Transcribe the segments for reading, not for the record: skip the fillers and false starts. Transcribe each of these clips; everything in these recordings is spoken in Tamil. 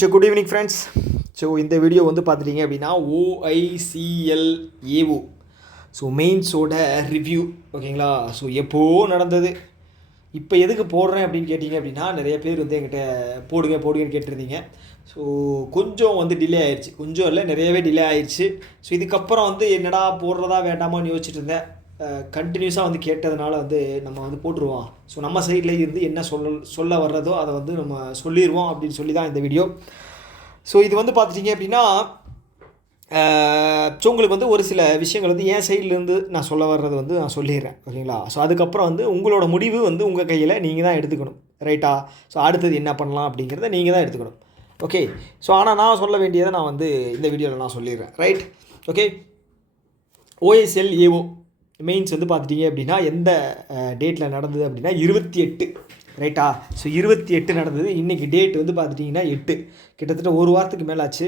So good evening friends. So இந்த வீடியோ வந்து பார்த்துட்டிங்க அப்படின்னா OICLAO ஸோ மெயின்ஸோட ரிவ்யூ ஓகேங்களா. ஸோ எப்போது நடந்தது, இப்போ எதுக்கு போடுறேன் அப்படின்னு கேட்டிங்க அப்படின்னா நிறைய பேர் வந்து என்கிட்ட போடுங்கன்னு கேட்டிருந்தீங்க. ஸோ கொஞ்சம் வந்து டிலே ஆயிடுச்சு, கொஞ்சம் இல்லை நிறையவே டிலே ஆயிடுச்சு. ஸோ இதுக்கப்புறம் வந்து என்னடா போடுறதா வேண்டாமான்னு யோசிச்சுட்டு இருந்தேன். கண்டினியூஸாக வந்து கேட்டதுனால வந்து நம்ம வந்து போட்டுருவோம். ஸோ நம்ம சைடில் இருந்து என்ன சொல்ல வர்றதோ அதை வந்து நம்ம சொல்லிடுவோம் அப்படின்னு சொல்லி தான் இந்த வீடியோ. ஸோ இது வந்து பார்த்துட்டிங்க அப்படின்னா ஸோ உங்களுக்கு வந்து ஒரு சில விஷயங்கள் வந்து என் சைட்லேருந்து நான் சொல்ல வர்றது வந்து நான் சொல்லிடுறேன் ஓகேங்களா. ஸோ அதுக்கப்புறம் வந்து உங்களோட முடிவு வந்து உங்கள் கையில் நீங்கள் தான் எடுத்துக்கணும், ரைட்டா. ஸோ அடுத்தது என்ன பண்ணலாம் அப்படிங்கிறத நீங்கள் தான் எடுத்துக்கணும், ஓகே. ஸோ ஆனால் நான் சொல்ல வேண்டியதை நான் வந்து இந்த வீடியோவில் நான் சொல்லிடுறேன், ரைட். ஓகே, OICLAO மெயின்ஸ் வந்து பார்த்துட்டிங்க அப்படின்னா எந்த டேட்டில் நடந்தது அப்படின்னா 28, ரைட்டா. ஸோ 28 நடந்தது. இன்றைக்கி டேட் வந்து பார்த்துட்டிங்கன்னா 8, கிட்டத்தட்ட ஒரு வாரத்துக்கு மேலே ஆச்சு.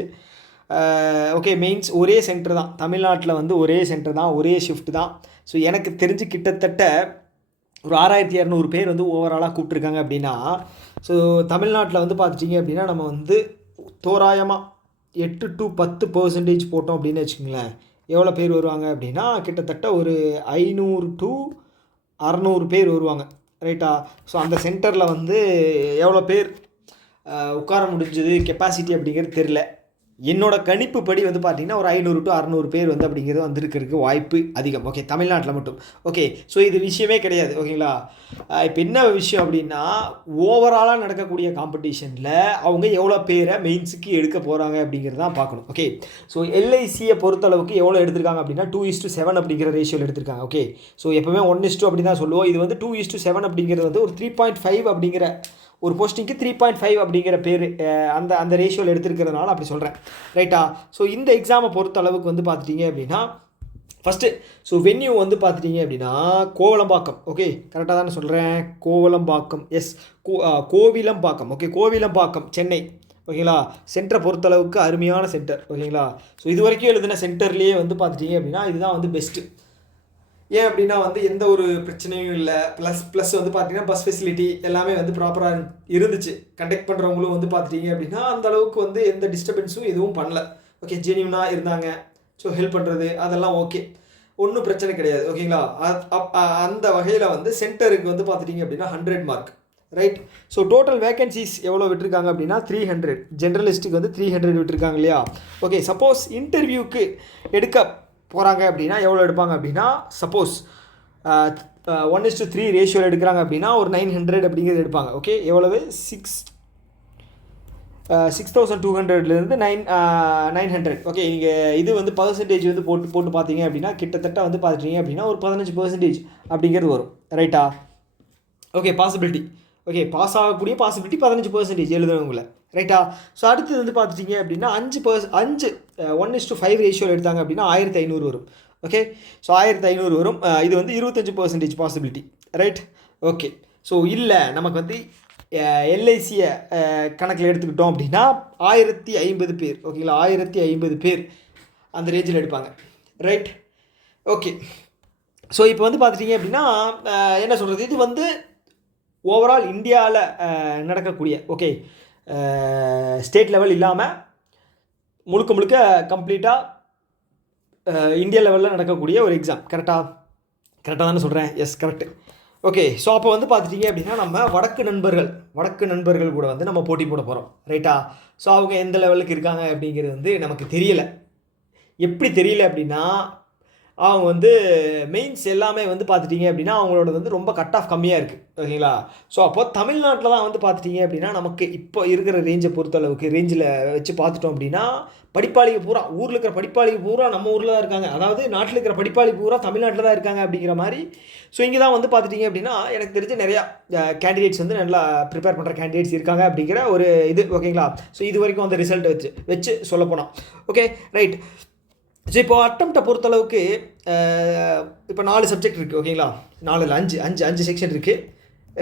ஓகே, மெயின்ஸ் ஒரே சென்டர் தான், தமிழ்நாட்டில் வந்து ஒரே சென்டர் தான், ஒரே ஷிஃப்ட் தான். ஸோ எனக்கு தெரிஞ்சு கிட்டத்தட்ட ஒரு 6200 பேர் வந்து ஓவராலாக கூப்பிட்ருக்காங்க அப்படின்னா, ஸோ தமிழ்நாட்டில் வந்து பார்த்துட்டிங்க அப்படின்னா நம்ம வந்து தோராயமாக 8 to 10% போட்டோம் அப்படின்னு வச்சுக்கோங்களேன். எவ்வளோ பேர் வருவாங்க அப்படின்னா கிட்டத்தட்ட ஒரு 500 to 600 பேர் வருவாங்க, ரைட்டா. ஸோ அந்த சென்டரில் வந்து எவ்வளோ பேர் உட்கார முடிஞ்சது கெப்பாசிட்டி அப்படிங்கிறது தெரில. என்னோடய கணிப்பு படி வந்து பார்த்திங்கன்னா ஒரு 500 to 600 பேர் வந்து அப்படிங்கிறது வந்திருக்கிறதுக்கு வாய்ப்பு அதிகம், ஓகே, தமிழ்நாட்டில் மட்டும். ஓகே, ஸோ இது விஷயமே கிடையாது ஓகேங்களா. இப்போ என்ன விஷயம் அப்படின்னா ஓவராலாக நடக்கக்கூடிய காம்படிஷனில் அவங்க எவ்வளோ பேரை மெயின்ஸுக்கு எடுக்க போகிறாங்க அப்படிங்கிறது தான் பார்க்கணும், ஓகே. ஸோ LICயை பொறுத்தளவுக்கு எவ்வளோ எடுத்திருக்காங்க அப்படின்னா 2:7 அப்படிங்கிற ரேஷியோவில் எடுத்திருக்காங்க, ஓகே. ஸோ எப்போவுமே 1:2 அப்படி தான் சொல்லுவோம். இது வந்து 2:7 அப்படிங்கிறது வந்து ஒரு 3.5 அப்படிங்கிற ஒரு போஸ்டிங்க்கு 3.5 அப்படிங்கிற பேர் அந்த ரேஷியோவில் எடுத்துருக்கிறதுனால அப்படி சொல்கிறேன், ரைட்டா. ஸோ இந்த எக்ஸாமை பொறுத்த அளவுக்கு வந்து பார்த்துட்டிங்க அப்படின்னா ஃபஸ்ட்டு ஸோ வென்யூ வந்து பார்த்துட்டிங்க அப்படின்னா கோவலம்பாக்கம், ஓகே, கரெக்டாக தானே சொல்கிறேன், கோவலம்பாக்கம், எஸ், கோவிலம்பாக்கம், ஓகே, கோவிலம்பாக்கம், சென்னை, ஓகேங்களா. சென்டரை பொறுத்தளவுக்கு அருமையான சென்டர், ஓகேங்களா. ஸோ இது வரைக்கும் எழுதின சென்டர்லேயே வந்து பார்த்துட்டிங்க அப்படின்னா இதுதான் வந்து பெஸ்ட்டு. ஏன் அப்படின்னா வந்து எந்த ஒரு பிரச்சனையும் இல்லை, ப்ளஸ் வந்து பார்த்தீங்கன்னா பஸ் ஃபெசிலிட்டி எல்லாமே வந்து ப்ராப்பராக இருந்துச்சு. கண்டக்ட் பண்ணுறவங்களும் வந்து பார்த்துட்டிங்க அப்படின்னா அந்த அளவுக்கு வந்து எந்த டிஸ்டர்பன்ஸும் எதுவும் பண்ணல, ஓகே, ஜென்யூனாக இருந்தாங்க. ஸோ ஹெல்ப் பண்ணுறது அதெல்லாம் ஓகே, ஒன்றும் பிரச்சனை கிடையாது, ஓகேங்களா. அந்த வகையில் வந்து சென்டருக்கு வந்து பார்த்துட்டிங்க அப்படின்னா 100 mark, right. So total vacancies எவ்வளோ விட்டுருக்காங்க அப்படின்னா 300, ஜென்ரலிஸ்ட்டுக்கு வந்து 300 விட்டுருக்காங்க இல்லையா. ஓகே, சப்போஸ் இன்டர்வியூக்கு எடுக்க போகிறாங்க அப்படின்னா எவ்வளோ எடுப்பாங்க அப்படின்னா சப்போஸ் 1:3 ரேஷியோவில் எடுக்கிறாங்க அப்படின்னா ஒரு 900 அப்படிங்கிறது எடுப்பாங்க, ஓகே. எவ்வளவு 6200லேருந்து 900, ஓகே. நீங்கள் இது வந்து பர்சன்டேஜ் வந்து போட்டு பார்த்தீங்க அப்படின்னா கிட்டத்தட்ட வந்து பார்த்துட்டீங்க அப்படின்னா ஒரு 15% அப்படிங்கிறது வரும், ரைட்டா. ஓகே, பாசிபிலிட்டி, ஓகே, பாஸ் ஆகக்கூடிய பாசிபிலிட்டி 15% எழுதுறவங்கள, ரைட்டா. ஸோ அடுத்தது வந்து பார்த்துட்டிங்க அப்படின்னா 1:5 ரேஷியோவில் எடுத்தாங்க அப்படின்னா 1500 வரும், ஓகே. ஸோ 1500 வரும். இது வந்து 25% பாசிபிலிட்டி, ரைட். ஓகே, ஸோ இல்லை நமக்கு வந்து LICயை கணக்கில் எடுத்துக்கிட்டோம் அப்படின்னா 1050 பேர், ஓகேங்களா, 1050 பேர் அந்த ரேஞ்சில் எடுப்பாங்க, ரைட். ஓகே, ஸோ இப்போ வந்து பார்த்துட்டிங்க அப்படின்னா என்ன சொல்கிறது, இது வந்து ஓவரால் இந்தியாவில் நடக்கக்கூடிய, ஓகே, ஸ்டேட் லெவல் இல்லாமல் முழுக்க கம்ப்ளீட்டாக இந்தியா லெவலில் நடக்கக்கூடிய ஒரு எக்ஸாம், கரெக்டாக தானே சொல்கிறேன், எஸ், கரெக்டு. ஓகே, ஸோ அப்போ வந்து பார்த்துட்டிங்க அப்படின்னா நம்ம வடக்கு நண்பர்கள் கூட வந்து நம்ம போட்டி போட போகிறோம், ரைட்டா. ஸோ அவங்க எந்த லெவலுக்கு இருக்காங்க அப்படிங்கிறது வந்து நமக்கு தெரியலை. எப்படி தெரியல அப்படின்னா அவங்க வந்து மெயின்ஸ் எல்லாமே வந்து பார்த்துட்டிங்க அப்படின்னா அவங்களோட வந்து ரொம்ப கட் ஆஃப் கம்மியாக இருக்குது, ஓகேங்களா. ஸோ அப்போது தமிழ்நாட்டில் தான் வந்து பார்த்துட்டிங்க அப்படின்னா நமக்கு இப்போ இருக்கிற ரேஞ்சை பொறுத்தளவுக்கு ரேஞ்சில் வச்சு பார்த்துட்டோம் அப்படின்னா படிப்பாளிகள் பூரா ஊரில் இருக்கிற படிப்பாளிகள் பூரா நம்ம ஊரில் தான் இருக்காங்க, அதாவது நாட்டில் இருக்கிற படிப்பாளி பூரா தமிழ்நாட்டில் தான் இருக்காங்க அப்படிங்கிற மாதிரி. ஸோ இங்கே தான் வந்து பார்த்துட்டிங்க அப்படின்னா எனக்கு தெரிஞ்ச நிறையா கேண்டிடேட்ஸ் வந்து நல்லா ப்ரிப்பேர் பண்ணுற கேண்டிடேட்ஸ் இருக்காங்க அப்படிங்கிற ஒரு இது, ஓகேங்களா. ஸோ இது வரைக்கும் அந்த ரிசல்ட்டை வச்சு சொல்ல போனோம், ஓகே, ரைட். ஸோ இப்போ அட்டம்ப்டை பொறுத்தளவுக்கு இப்போ 4 சப்ஜெக்ட் இருக்குது, ஓகேங்களா. 4 5 செக்ஷன் இருக்குது,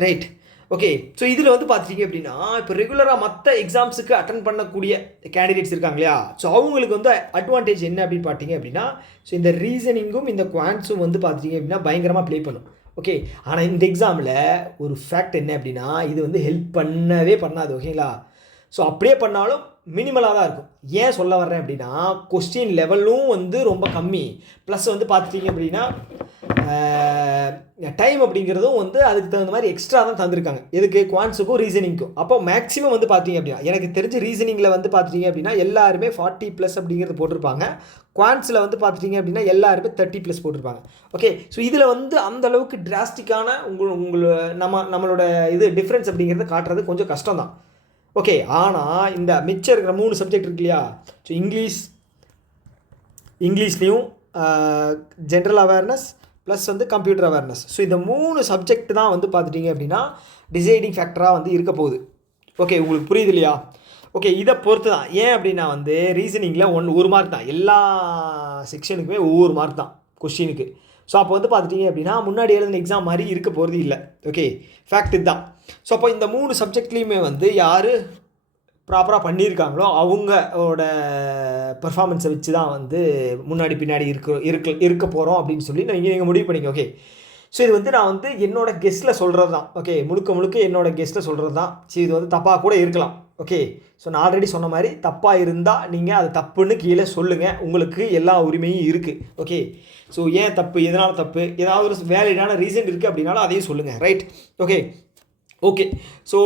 ரைட். ஓகே, ஸோ இதில் வந்து பார்த்துட்டிங்க அப்படின்னா இப்போ ரெகுலராக மற்ற எக்ஸாம்ஸுக்கு அட்டன் பண்ணக்கூடிய கேண்டிடேட்ஸ் இருக்காங்க இல்லையா. ஸோ அவங்களுக்கு வந்து அட்வான்டேஜ் என்ன அப்படின்னு பார்த்தீங்க அப்படின்னா ஸோ இந்த ரீசனிங்கும் இந்த குவான்ஸும் வந்து பார்த்துட்டிங்க அப்படின்னா பயங்கரமாக ப்ளே பண்ணும், ஓகே. ஆனால் இந்த எக்ஸாமில் ஒரு ஃபேக்ட் என்ன அப்படின்னா இது வந்து ஹெல்ப் பண்ணவே பண்ணாது, ஓகேங்களா. ஸோ அப்படியே பண்ணாலும் மினிமலாக தான் இருக்கும். ஏன் சொல்ல வர்றேன் அப்படின்னா கொஸ்டின் லெவலும் வந்து ரொம்ப கம்மி, ப்ளஸ் வந்து பார்த்துட்டிங்க அப்படின்னா டைம் அப்படிங்கிறதும் வந்து அதுக்கு தகுந்த மாதிரி எக்ஸ்ட்ரா தான் தந்திருக்காங்க. எதுக்கு? குவான்ஸுக்கும் ரீசனிங்க்கும். அப்போ மேக்ஸிமம் வந்து பார்த்தீங்க அப்படின்னா எனக்கு தெரிஞ்ச ரீசனிங்கில் வந்து பார்த்துட்டிங்க அப்படின்னா எல்லாருமே 40+ அப்படிங்கிறது போட்டிருப்பாங்க. குவான்ஸில் வந்து பார்த்துட்டிங்க அப்படின்னா எல்லாருமே 30+ போட்டிருப்பாங்க. ஓகே, ஸோ இதில் வந்து அந்தளவுக்கு டிராஸ்டிக்கான நம்மளோட இது டிஃப்ரென்ஸ் அப்படிங்கிறத காட்டுறது கொஞ்சம் கஷ்டம் தான். ஓகே, ஆனால் இந்த மிச்சம் இருக்கிற 3 சப்ஜெக்ட் இருக்கு இல்லையா, ஸோ இங்கிலீஷ்லேயும் ஜென்ரல் அவேர்னஸ் ப்ளஸ் வந்து கம்ப்யூட்டர் அவேர்னஸ், ஸோ இந்த 3 சப்ஜெக்ட் தான் வந்து பார்த்துட்டிங்க அப்படின்னா டிசைடிங் ஃபேக்டராக வந்து இருக்க போகுது. ஓகே, உங்களுக்கு புரியுது இல்லையா? ஓகே, இதை பொறுத்து தான். ஏன் அப்படின்னா வந்து ரீசனிங்கில் 1 மார்க் தான், எல்லா செக்ஷனுக்குமே ஒவ்வொரு மார்க் தான் கொஸ்டினுக்கு. ஸோ அப்போ வந்து பார்த்துட்டிங்க அப்படின்னா முன்னாடி எழுதின எக்ஸாம் மாதிரி இருக்க போகிறது இல்லை. ஓகே, ஃபேக்ட் இதுதான். ஸோ அப்போ இந்த 3 சப்ஜெக்ட்லேயுமே வந்து யார் ப்ராப்பராக பண்ணியிருக்காங்களோ அவங்களோட பர்ஃபார்மன்ஸை வச்சு தான் வந்து முன்னாடி பின்னாடி இருக்க போகிறோம் அப்படின்னு சொல்லி நீங்கள் முடிவு பண்ணிக்க. ஓகே, ஸோ இது வந்து நான் வந்து என்னோடய கெஸ்ட்டில் சொல்கிறது தான். ஓகே, முழுக்க என்னோடய கெஸ்ட்டில் சொல்கிறது தான். ஸோ இது வந்து தப்பாக கூட இருக்கலாம். ஓகே, ஸோ நான் ஆல்ரெடி சொன்ன மாதிரி தப்பாக இருந்தால் நீங்கள் அது தப்புன்னு கீழே சொல்லுங்கள், உங்களுக்கு எல்லா உரிமையும் இருக்குது. ஓகே, ஸோ ஏன் தப்பு, எதனால் தப்பு, ஏதாவது ஒரு வேலிடான ரீசன் இருக்குது அப்படின்னாலும் அதையும் சொல்லுங்கள். ரைட்? ஓகே, ஸோ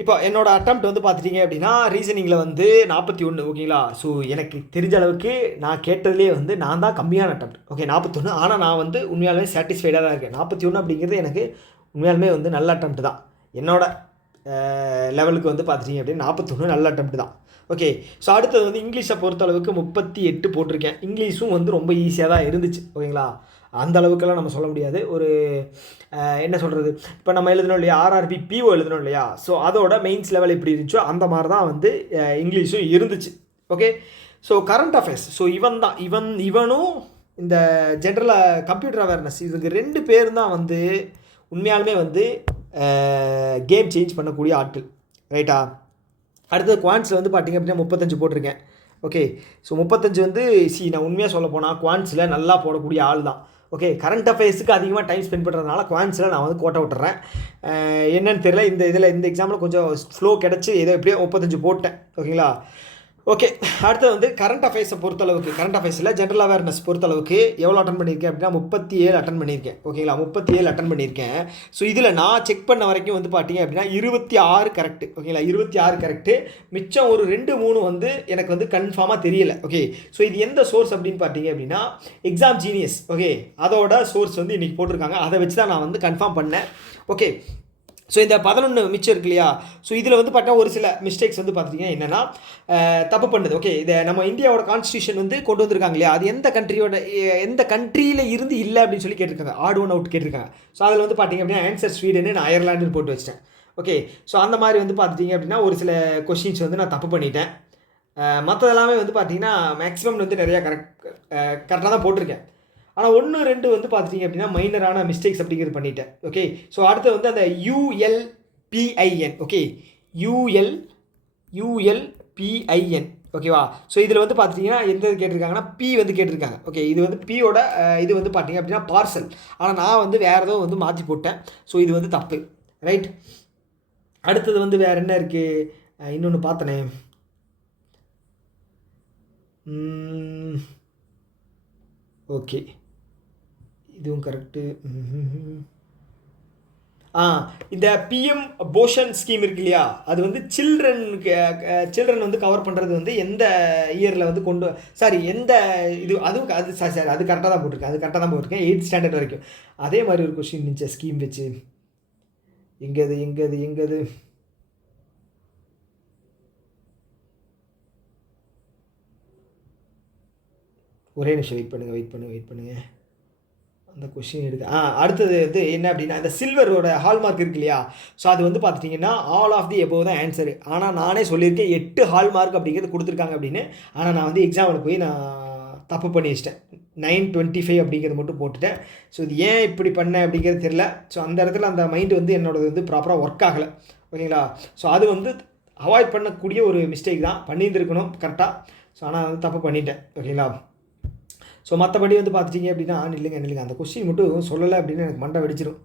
இப்போ என்னோடய அட்டெம்ப்ட் வந்து பார்த்துட்டிங்க அப்படின்னா ரீசனிங்கில் வந்து 41. ஓகேங்களா? ஸோ எனக்கு தெரிஞ்ச அளவுக்கு நான் கேட்டதுலேயே வந்து நான் தான் கம்மியான அட்டெம்ப்ட். ஓகே, 41. ஆனால் நான் வந்து உண்மையாலுமே சாட்டிஸ்ஃபைடாக தான் இருக்கேன். 41 அப்படிங்கிறது எனக்கு உண்மையாலுமே வந்து நல்ல அட்டெம்ப்ட் தான். என்னோட லெவலுக்கு வந்து பார்த்துட்டிங்க அப்படின்னா 41 நல்ல அட்டெம்ப்ட் தான். ஓகே, ஸோ அடுத்தது வந்து இங்கிலீஷை பொறுத்தளவுக்கு 38 போட்டிருக்கேன். இங்கிலீஷும் வந்து ரொம்ப ஈஸியாக தான் இருந்துச்சு. ஓகேங்களா? அந்த அளவுக்கெல்லாம் நம்ம சொல்ல முடியாது. ஒரு என்ன சொல்கிறது, இப்போ நம்ம எழுதணும் இல்லையா, RRB PO எழுதணும் இல்லையா, ஸோ அதோட மெயின்ஸ் லெவல் எப்படி இருந்துச்சோ அந்த மாதிரி தான் வந்து இங்கிலீஷும் இருந்துச்சு. Okay, so current affairs, so இவனும் இந்த ஜென்ரல் கம்ப்யூட்டர் அவேர்னஸ், இதுக்கு 2 பேர் தான் வந்து உண்மையாலுமே வந்து கேம் சேஞ்ச் பண்ணக்கூடிய ஆட்கள். ரைட்டா? அடுத்தது குவான்ஸில் வந்து பார்த்திங்க அப்படின்னா 35 போட்டிருக்கேன். ஓகே, ஸோ 35 வந்து நான் உண்மையாக சொல்ல போனால் குவான்ஸில் நல்லா போடக்கூடிய ஆள் தான். ஓகே, கரண்ட் அஃபேர்ஸுக்கு அதிகமாக டைம் ஸ்பெண்ட் பண்ணுறதுனால குவான்ஸில் நான் வந்து கோட்டை விட்டுறேன். என்னன்னு தெரியல, இந்த எக்ஸாமில் கொஞ்சம் ஃப்ளோ கிடச்சி ஏதோ எப்படியோ 35 போட்டேன். ஓகேங்களா? ஓகே, அடுத்து வந்து கரண்ட் அஃபேர்ஸை பொறுத்தளவுக்கு, கரண்ட் அஃபேர்ஸில் ஜென்ரல் அவேர்னஸ் பொறுத்தளவுக்கு எவ்வளோ அட்டன் பண்ணியிருக்கேன் அப்படின்னா 37 அட்டன் பண்ணியிருக்கேன். ஓகேங்களா? 37 அட்டன் பண்ணியிருக்கேன். ஸோ இதில் நான் செக் பண்ண வரைக்கும் வந்து பார்த்தீங்க அப்படின்னா 26 கரெக்டு. ஓகேங்களா? 26 கரெக்டு. மிச்சம் ஒரு 2-3 வந்து எனக்கு வந்து கன்ஃபார்மாக தெரியல. ஓகே, ஸோ இது எந்த சோர்ஸ் அப்படின்னு பார்த்தீங்க அப்படின்னா எக்ஸாம் ஜீனியஸ். ஓகே, அதோட சோர்ஸ் வந்து இன்றைக்கி போட்டிருக்காங்க. அதை வச்சு தான் நான் வந்து கன்ஃபார்ம் பண்ணேன். ஓகே, ஸோ இந்த 11 மிச்சம் இருக்கு இல்லையா, ஸோ இதில் வந்து பார்த்தீங்கன்னா ஒரு சில மிஸ்டேக்ஸ் வந்து பார்த்திங்கன்னா என்னென்னா தப்பு பண்ணுது. ஓகே, இதை நம்ம இந்தியாவோட கான்ஸ்டியூஷன் வந்து கொண்டு வந்திருக்காங்க இல்லையா, அது எந்த கண்ட்ரியில் இருந்து இல்லை அப்படின்னு சொல்லி கேட்டிருக்காங்க. ஆட் ஒன் அவுட் கேட்டிருக்காங்க. ஸோ அதில் வந்து பார்த்திங்க அப்படின்னா ஆன்சர் ஸ்வீடன்னு நான் அயர்லாண்டுன்னு போட்டு வச்சிட்டேன். ஓகே, ஸோ அந்த மாதிரி வந்து பார்த்துட்டிங்க அப்படின்னா ஒரு சில கொஷின்ஸ் வந்து நான் தப்பு பண்ணிட்டேன். மற்றதெல்லாமே வந்து பார்த்திங்கன்னா மேக்ஸிமம் வந்து நிறையா கரெக்டாக தான் போட்டிருக்கேன். ஆனால் 1-2 வந்து பார்த்துட்டிங்க அப்படின்னா மைனரான மிஸ்டேக்ஸ் அப்படிங்கிறது பண்ணிட்டேன். ஓகே, ஸோ அடுத்து வந்து அந்த ULPIN. Okay, ULPIN. ஓகேவா? ஸோ இதில் வந்து பார்த்துட்டிங்கன்னா எந்த கேட்டிருக்காங்கன்னா P வந்து கேட்டிருக்காங்க. ஓகே, இது வந்து Pயோட இது வந்து பார்த்திங்க அப்படின்னா பார்சல். ஆனால் நான் வந்து வேறு ஏதோ வந்து மாற்றி போட்டேன். ஸோ இது வந்து தப்பு. ரைட்? அடுத்தது வந்து வேறு என்ன இருக்குது, இன்னொன்று பார்த்தனே, ஓகே இதுவும் கரெக்டு. இந்த PM போஷன் ஸ்கீம் இருக்கு இல்லையா, அது வந்து சில்ட்ரன் வந்து கவர் பண்ணுறது வந்து எந்த இயரில் வந்து எந்த இது அதுவும் அது அது கரெக்டாக தான் போட்டிருக்கேன். 8th ஸ்டாண்டர்ட் வரைக்கும். அதே மாதிரி ஒரு கொஸ்டின் இருந்துச்சு ஸ்கீம் வச்சு. எங்கது ஒரே நிமிஷம் வெயிட் பண்ணுங்கள். அந்த கொஷின் எடுக்க அடுத்தது வந்து என்ன அப்படின்னா இந்த சில்வரோட ஹால்மார்க் இருக்கு இல்லையா, ஸோ அது வந்து பார்த்துட்டிங்கன்னா ஆல் ஆஃப் தி எபோவ் தான் ஆன்சரு. ஆனால் நானே சொல்லியிருக்கேன் 8 ஹால்மார்க் அப்படிங்கிறது கொடுத்துருக்காங்க அப்படின்னு. ஆனால் நான் வந்து எக்ஸாமில் போய் நான் தப்பு பண்ணி வச்சிட்டேன். 925 அப்படிங்கிறது மட்டும் போட்டுட்டேன். ஸோ இது ஏன் இப்படி பண்ணேன் அப்படிங்கிறது தெரில. ஸோ அந்த இடத்துல அந்த மைண்டு வந்து என்னோடது வந்து ப்ராப்பராக ஒர்க் ஆகலை. ஓகேங்களா? ஸோ அது வந்து அவாய்ட் பண்ணக்கூடிய ஒரு மிஸ்டேக் தான், பண்ணியிருந்துருக்கணும் கரெக்டாக. ஸோ ஆனால் வந்து தப்பு பண்ணிட்டேன். ஓகேங்களா? ஸோ மற்றபடி வந்து பார்த்துட்டிங்க அப்படின்னா இல்லைங்க அந்த கொஸ்டின் மட்டும் சொல்லலை அப்படின்னு எனக்கு மண்டை வெடிச்சிடும்.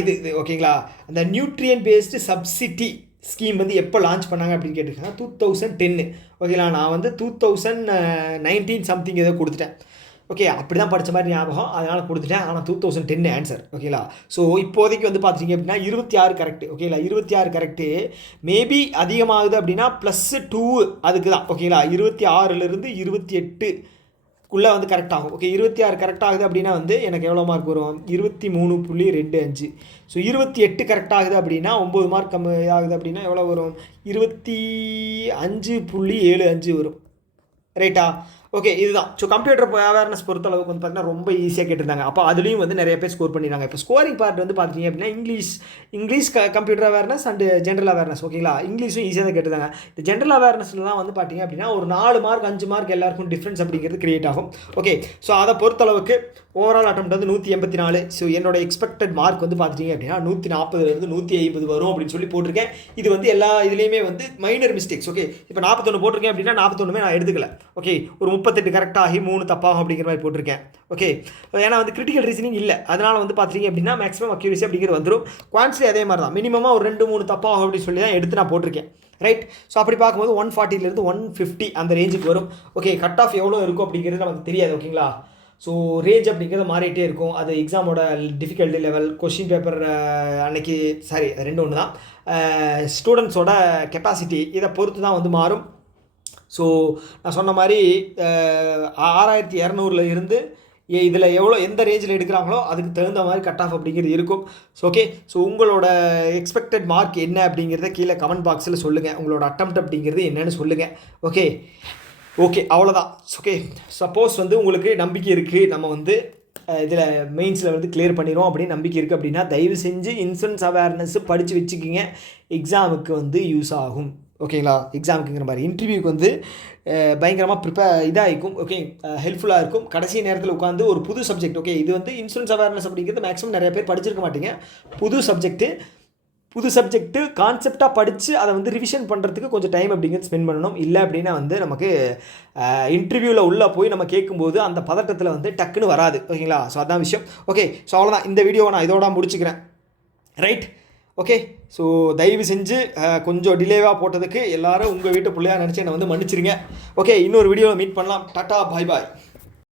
இது ஓகேங்களா? அந்த நியூட்ரியன் பேஸ்டு ஸ்கீம் வந்து எப்போ லான்ச் பண்ணாங்க அப்படின்னு கேட்டிருக்காங்க. 2010. ஓகேங்களா, நான் வந்து 2019 சம்திங் ஏதோ கொடுத்துட்டேன். ஓகே, அப்படி தான் படித்த மாதிரி ஞாபகம், அதனால் கொடுத்துட்டேன். ஆனால் 2010 ஆன்சர். ஓகேங்களா, ஸோ இப்போதைக்கு வந்து பார்த்திங்க அப்படின்னா 26 கரெக்டு. ஓகேங்களா, 26 கரெக்டு. மேபி அதிகமாகுது அப்படின்னா +2 அதுக்கு தான். ஓகேங்களா, 26லேருந்து 28க்குள்ளே வந்து கரெக்ட் ஆகும். ஓகே, 26 கரெக்ட் ஆகுது அப்படின்னா வந்து எனக்கு எவ்வளோ மார்க் வரும்? 23.25. ஸோ 28 கரெக்ட் ஆகுது அப்படின்னா 9 மார்க் கம்மி ஆகுது அப்படின்னா எவ்வளோ வரும்? 25.75 வரும். ரைட்டா? ஓகே, இதுதான். ஸோ கம்ப்யூட்டர் அவேர்னஸ் பொறுத்தளவுக்கு வந்து பார்த்தீங்கன்னா ரொம்ப ஈஸியாக கேட்டிருந்தாங்க. அப்போ அதுலேயும் வந்து நிறைய பேர் ஸ்கோர் பண்ணிடுறாங்க. இப்போ ஸ்கோரிங் பார்ட் வந்து பார்த்தீங்க அப்படின்னா English computer awareness and general awareness. ஓகேங்களா, இங்கிலீஷும் ஈஸியாக தான் கேட்டிருந்தாங்க. இந்த ஜென்ரல் அவேர்னஸ்லாம் வந்து பார்த்தீங்க அப்படின்னா ஒரு 4 மார்க் 5 மார்க் எல்லாருக்கும் டிஃப்ரென்ஸ் அப்படிங்கிறது கிரியேட் ஆகும். ஓகே, ஸோ அதை பொறுத்தளவுக்கு ஓவரால் அட்டெம்ப்ட் வந்து 184. ஸோ என்னோட எக்ஸ்பெக்டட் மார்க் வந்து பார்த்தீங்க அப்படின்னா 140லேருந்து 150 வரும் அப்படின்னு சொல்லி போட்டிருக்கேன். இது வந்து எல்லா இதுலேயுமே வந்து மைனர் மிஸ்டேக்ஸ். ஓகே, இப்போ 41 போட்டிருக்கேன் அப்படின்னா 41மே நான் எடுத்துக்கல. ஓகே, ஒரு 38 கரெக்டாகி 3 தப்பாகும் அப்படிங்கிற மாதிரி போட்டிருக்கேன். ஓகே, ஏன்னா வந்து கிரிட்டிக்கல் ரீசனிங் இல்லை, அதனால் வந்து பார்த்தீங்க அப்படின்னா மேக்ஸிமம் அக்யூரேசி அப்படிங்கிறது வந்துடும். குவான்டிட்டி அதே மாதிரி தான், மினிமமாக ஒரு 2-3 தப்பாகும் அப்படின்னு சொல்லி தான் எடுத்து நான் போட்டிருக்கேன். ரைட், ஸோ அப்படி பார்க்கும்போது 140லேருந்து 150 அந்த ரேஞ்சுக்கு வரும். ஓகே, கட் ஆஃப் எவ்வளோ இருக்கும் அப்படிங்கிறது நமக்கு தெரியாது. ஓகேங்களா, ஸோ ரேஞ்ச் அப்படிங்கிறது மாறிட்டே இருக்கும். அது எக்ஸாமோட டிஃபிகல்ட்டி லெவல், கொஷின் பேப்பர் அன்னைக்கு ரெண்டு ஒன்று தான், ஸ்டூடெண்ட்ஸோட கெப்பாசிட்டி, இதை பொறுத்து தான் வந்து மாறும். ஸோ நான் சொன்ன மாதிரி 6200 இருந்து இதில் எந்த ரேஞ்சில் எடுக்கிறாங்களோ அதுக்கு தகுந்த மாதிரி கட் ஆஃப் அப்படிங்கிறது இருக்கும். ஸோ ஓகே, ஸோ உங்களோட எக்ஸ்பெக்டட் மார்க் என்ன அப்படிங்கிறத கீழே கமெண்ட் பாக்ஸில் சொல்லுங்கள். உங்களோட அட்டெம்ப்ட் அப்படிங்கிறது என்னென்னு சொல்லுங்கள். ஓகே, அவ்வளோதான். ஓகே, சப்போஸ் வந்து உங்களுக்கு நம்பிக்கை இருக்குது நம்ம வந்து இதில் மெயின்ஸில் வந்து கிளியர் பண்ணிடுவோம் அப்படின்னு நம்பிக்கை இருக்குது அப்படின்னா தயவு செஞ்சு இன்சூரன்ஸ் அவேர்னஸ் படித்து வச்சுக்கிங்க. எக்ஸாமுக்கு வந்து யூஸ் ஆகும். ஓகேங்களா, எக்ஸாமுக்குங்கிற மாதிரி இன்டர்வியூக்கு வந்து பயங்கரமாக இதாகிக்கும். ஓகே, ஹெல்ப்ஃபுல்லாக இருக்கும். கடைசி நேரத்தில் உட்காந்து ஒரு புது சப்ஜெக்ட். ஓகே, இது வந்து இன்சூரன்ஸ் அவேர்னஸ் அப்படிங்கிறது மேக்ஸிமம் நிறைய பேர் படிச்சிருக்க மாட்டீங்க. புது சப்ஜெக்ட்டு கான்செப்டாக படித்து அதை வந்து ரிவிஷன் பண்ணுறதுக்கு கொஞ்சம் டைம் அப்படிங்கிறது ஸ்பெண்ட் பண்ணணும். இல்லை அப்படின்னா வந்து நமக்கு இன்டர்வியூவில் உள்ளே போய் நம்ம கேட்கும்போது அந்த பதட்டத்தில் வந்து டக்குன்னு வராது. ஓகேங்களா, ஸோ அதான் விஷயம். ஓகே, ஸோ அவ்வளோதான். இந்த வீடியோவை நான் இதோட முடிச்சுக்கிறேன். ரைட், ஓகே, ஸோ தயவு செஞ்சு கொஞ்சம் டிலேவாக போட்டதுக்கு எல்லோரும் உங்கள் வீட்டு பிள்ளையாக நினச்சி என்னை வந்து மன்னிச்சிருங்க. ஓகே, இன்னொரு வீடியோவில் மீட் பண்ணலாம். டாட்டா, பாய் பாய்.